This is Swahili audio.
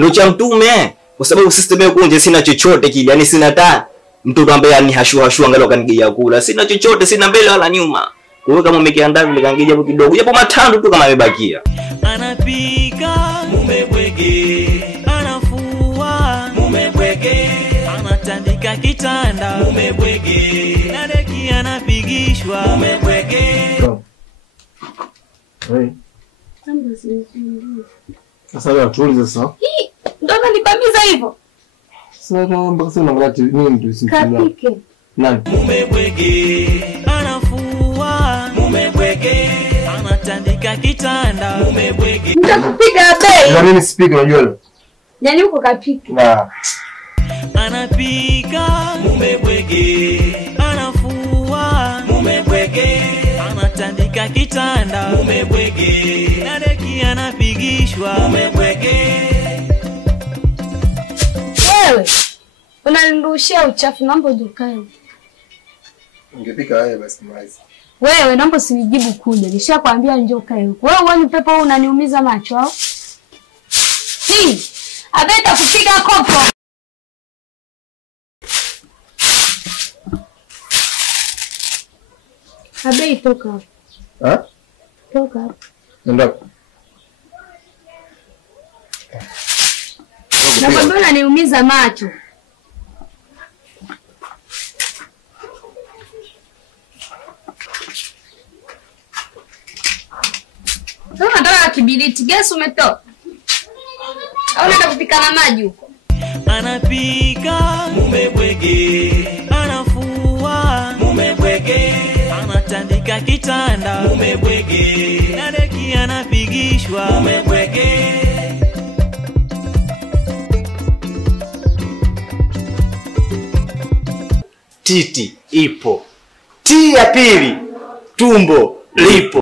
ndio cha mtume. Kwa sababu system yako nje sina chochote kile, yani sina taa. Mtoto ambaye ni hashu angalau kanigia kula. Sina chochote, sina mbele wala nyuma. Kwa hiyo kama umekiandaa vile kangia japo kidogo, japo matando tu kama yamebakia. Anapika mume bwege, anafua mume bwege, anatandika kitanda mume bwege, na deki anapigishwa mume bwege. Hey. Sasa leo tuulize sasa. Ndio nibamiza hivyo. Sasa mpaka sasa unaangalia nini ndio simsimu. Kapike. Nani? Mume bwege, anafua mume bwege, anatandika kitanda mume bwege. Nitakupiga bei. Na nini speaker unajua leo? Yaani uko kapike. Na Anapika mume bwege, anafua mume bwege, anatandika kitanda mume bwege, na deki anapigishwa mume bwege. Wewe unanirushia uchafu, naomba ukae. ungepika wewe basi maize. Wewe naomba usinijibu kuja. Nishakwambia njoo kae huko. Wewe uone pepo wewe unaniumiza macho au? Abeta kupiga kopo. Abei toka. Toka. Nenda. Nakwambia unaniumiza macho. Sasa nataka kibiriti, gesi umetoa. Au nataka kupika na maji huko. Anapika mume bwege, anafua mume bwege, anatandika kitanda mume bwege, na deki anapigishwa mume bwege. Titi ipo. Ti ya pili tumbo lipo.